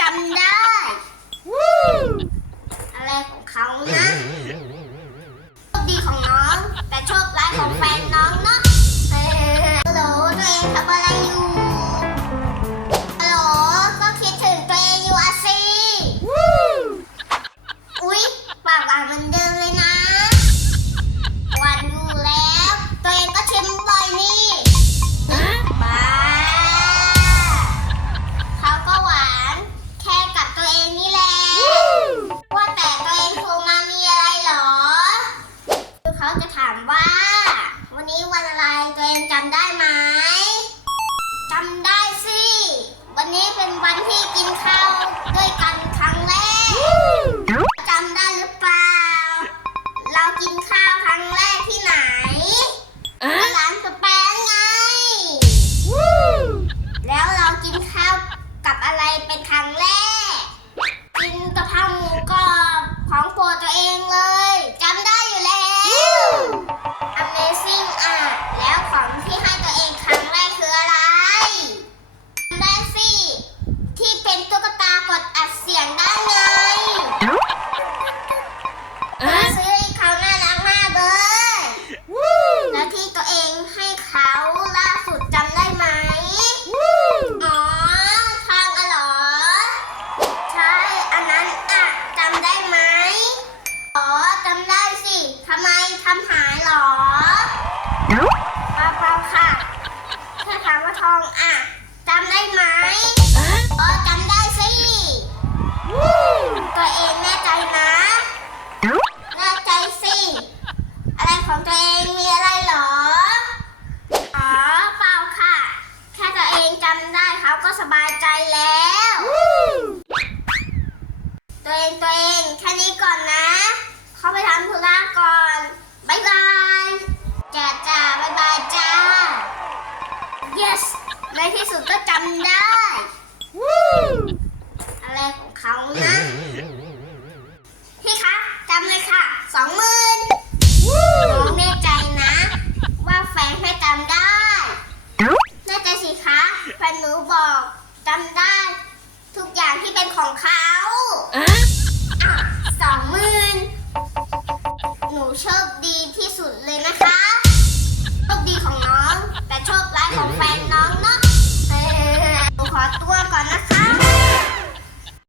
จำได้อะไรของเขานะโชคดีของน้อง แต่โชคร้ายของแฟนน้องนะ กินข้าวครั้งแรก ทำไมทำหายหรอเปล่าๆค่ะแค่ถามว่าทองอะจำได้ไหมเออจำได้สิตัวเองแน่ใจนะแน่ใจสิอะไรของตัวเองมีอะไรหรออ๋อเปล่าค่ะ แค่ตัวเองจำได้เขาก็สบายใจแล้ว ตัวเองตัวเองแค่นี้ก่อนนะ เขาไปทำธุระก่อนบายบายจ้าจ้าบายบายจ้า yes ในที่สุดก็จำได้อะไรของเขานะ พี่คะจำเลยค่ะสองหมื่นน้องแน่ใจนะ ว่าแฟนไม่จำได้แน่ใจสิคะแฟนหนูบอกจำได้ ทุกอย่างที่เป็นของเขา โชคดีที่สุดเลยนะคะ โชคดีของน้อง แต่โชคร้ายของแฟ